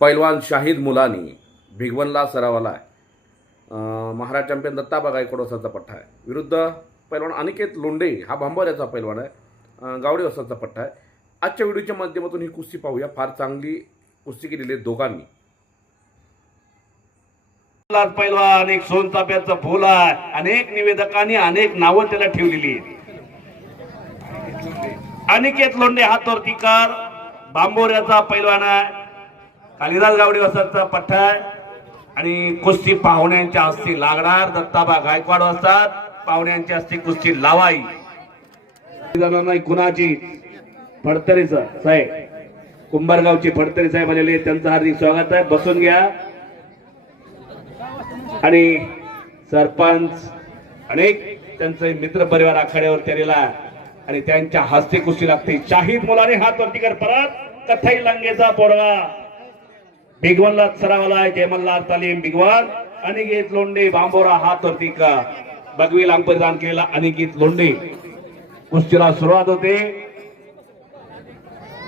पैलवान शाहिद मुलानी भिगवनला सरावाला आहे. महाराज चॅम्पियन दत्ताबा गायकवाड वसाचा पट्टा आहे. विरुद्ध पैलवान अनिकेत लोंडे हा भांबऱ्याचा पैलवान आहे. गावडे वसाचा पट्टा आहे. आजच्या व्हिडिओच्या माध्यमातून ही कुस्ती पाहूया. फार चांगली कुस्ती केलेली आहे दोघांनी. पैलवान एक सोनचाफ्याचं फुल आहे. अनेक निवेदकांनी अनेक नावं त्याला ठेवलेली आहेत. अनिकेत लोंडे हा हातोर्तीकर बांबोऱ्याचा पैलवान आहे. कालिदास गावडे वसाचा पठ्ठा आहे आणि कुस्ती पाहुण्यांच्या हस्ती लागणार. दत्ताबा गायकवाड असतात पाहुण्यांच्या हस्ती कुस्ती लावाई. जणांना नाही कुणाची? साहेब. कुंभारगावची फडतरी साहेब आलेले त्यांचं हार्दिक स्वागत आहे. बसून घ्या. आणि सरपंच अनेक त्यांचे मित्र परिवार आखाड्यावर आलेला आणि त्यांच्या हस्ते कुस्ती लागते. शाहीद मुलाने हात वरती कर. परत कथाई लांगेचा पोरगा. भिगवनला सरावला जयमल्लाल तालीम भिगवान अनिकेत लोंडे बांबोरा हात वरती का बगवी लांब परिधान केलेला अनिकेत लोंडे कुस्तीला सुरुवात होते.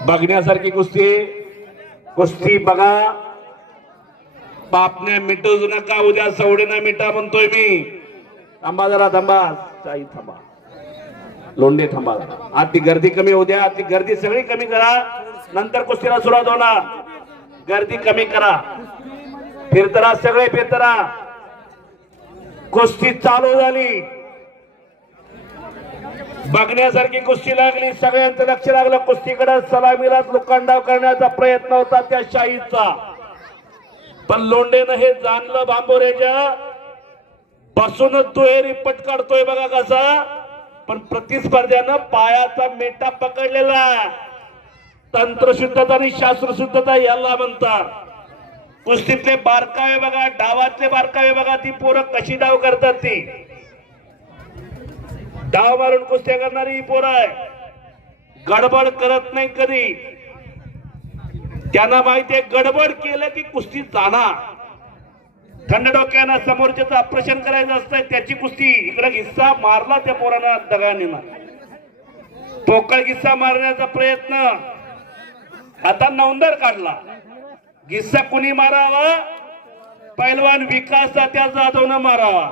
बघण्यासारखी कुस्ती. कुस्ती बघा. बापने मिटवू नका उद्या सवडीना मिटा म्हणतोय मी. थांबा जरा थांबा. चाई थांबा. लोंडे थांबा आत ती गर्दी कमी होऊ द्या ती गर्दी सगळी कमी करा. नंतर कुस्तीला सुरुवात होणार. गर्दी कमी करा. फिरतरा सगळे फिरतरा. कुस्ती चालू झाली. बघण्यासारखी कुस्ती लागली. सगळ्यांचं लक्ष लागलं. कुस्तीकडे सलामीलाच लोखंडाव करण्याचा प्रयत्न होता त्या शाहीचा. पण लोंडेनं हे जाणलं बांबोरेच्या बसूनच दुहेरी पटकाडतोय बघा कसा. पण प्रतिस्पर्ध्यानं पायाचा मेटा पकडलेला. तंत्रशुद्धता आणि शास्त्रशुद्धता याला म्हणतात. कुस्तीतले बारकावे बघा डावातले बारकावे बघा ती पोरं कशी डाव करतात ती? डाव मारून कुस्त्या करणारी ही पोरं आहे. गडबड करत नाही कधी. त्यांना माहितीये गडबड केलं की कुस्ती जाणार. थंड डोक्यानं समोरच्याचं ऑपरेशन करायचं असतं त्याची कुस्ती इकडे हिस्सा मारला त्या पोरानं दगानीनं पोकळ किस्सा मारण्याचा प्रयत्न. आता नवंदर काढला. गिस्सा कुणी मारावा? पैलवान विकास त्या जाधवनं मारावा.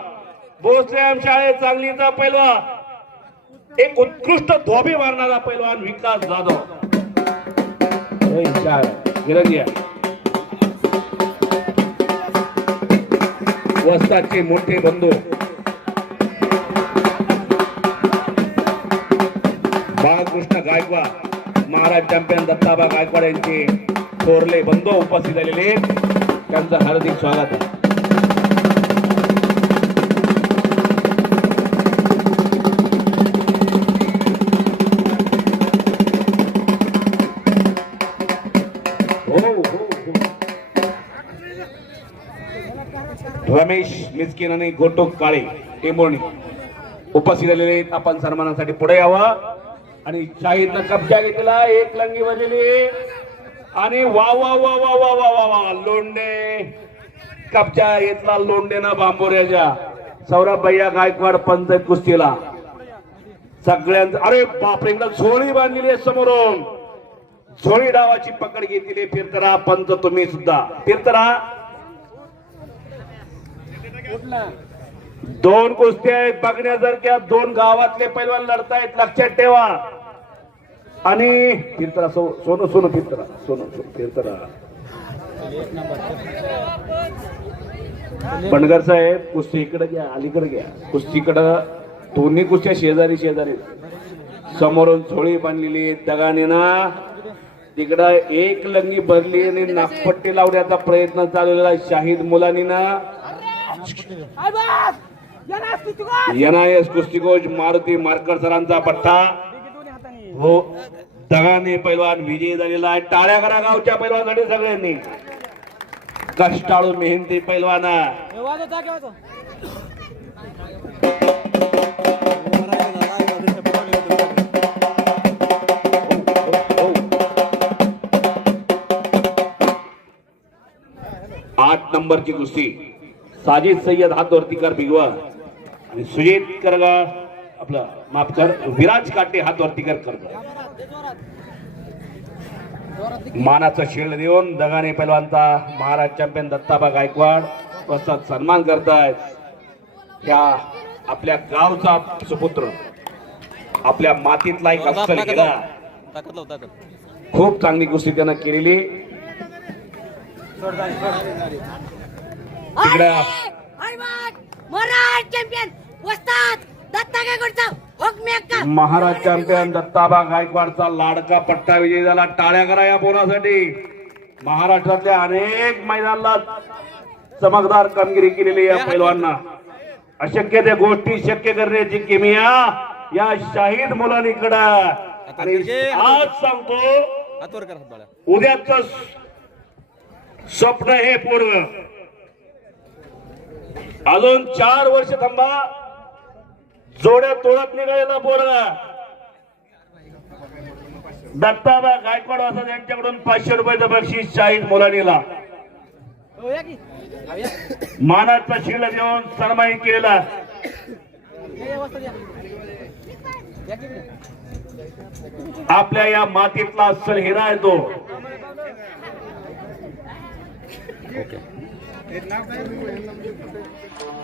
भोसले शाळेत चांगलीचा पैलवान. एक उत्कृष्ट धोबी मारणारा पैलवान विकास जाधव. हे वस्ताचे मोठे बंधू. बाळकृष्ण गायकवाड. महाराज चॅम्पियन दत्ताबा गायकवाड यांचे थोरले बंधू उपस्थित झालेले त्यांचं हार्दिक स्वागत आहे. हो रमेश मिस्किन आणि गोटो काळे टेंबोर्णी उपस्थित झालेले आपण सन्मानासाठी पुढे यावं. आणि शाहीदनं कब्जा घेतला एक लंगी वाजली आणि वा वा वा वा वा वा वा वा लोंडे. कब्जा घेतला लोंडेनं बांबोऱ्याच्या. सौरभ भैया गायकवाड पंचायत कुस्तीला. सगळ्यांचं अरे बापरे एकदा झोळी बांधलेली आहे समोरून. झोळी डावाची पकड घेतली फिरतरा पंच तुम्ही सुद्धा. फिरतरा. दोन कुस्त्या आहेत बघण्यासारख्या दोन गावातले पैलवान लढतायत लक्षात ठेवा. आणि फिरतरा सो सोनं सोनं फिरतरा सोनं सोनं फिरतरा बनगर साहेब कुस्ती इकडे घ्या अलीकडे घ्या. कुस्तीकडं दोन्ही कुस्त्या शेजारी शेजारी. समोरून झोळी बांधलेली दगाने ना. तिकडं एक लंगी भरली आणि नागपट्टी लावण्याचा प्रयत्न चालवलेला आहे मुलांनी मुलानीनं एनआयएस कुस्तीगोज मारुती मार्कर सरांचा पट्टा. हो दगाने पैलवान विजयी झालेला आहे. टाळ्या करा गावच्या पैलवानसाठी सगळ्यांनी. कष्टाळू मेहनती पैलवाना. आठ नंबरची कुस्ती. साजिद सय्यद हात वरतीकर भिगवा आणि सुजित करगा आपलं माफ कर विराज काटे हात वरतीकर करगा. मानाचं शिल्ड देऊन दगाने पैलवानचा महाराज चॅम्पियन दत्ताबा गायकवाड यांचा सन्मान करतायत. या आपल्या गावचा सुपुत्र आपल्या मातीतला एक लाव ताकद खूप चांगली कुस्ती त्यानं केलेली. तिकडं महाराज चॅम्पियन वस्ताद! दत्ता गायकवाडचा! हुकमी अक्का महाराज चॅम्पियन दत्ताबा गायकवाडचा लाडका पट्टा विजयी झाला. टाळ्या करा या पोरासाठी. महाराष्ट्रातल्या अनेक मैदानाला चमकदार कामगिरी केलेली या पैलवांना. अशक्य त्या गोष्टी शक्य करण्याची किमिया या शाहीद मुलांकडे आज सांगतो उद्याच स्वप्न हे पूर्ण अजून चार वर्ष थांबा. जोड्या तोडत निघालेला पोरगा. दत्ताबा गायकवाड वासा यांच्याकडून पाचशे रुपयाचं बक्षीस शाहीद मुलांनीला. मानाचा शिल्ड देऊन सन्मान केलेला आपल्या या मातीतला अस्सल हिरा येतो तो ओके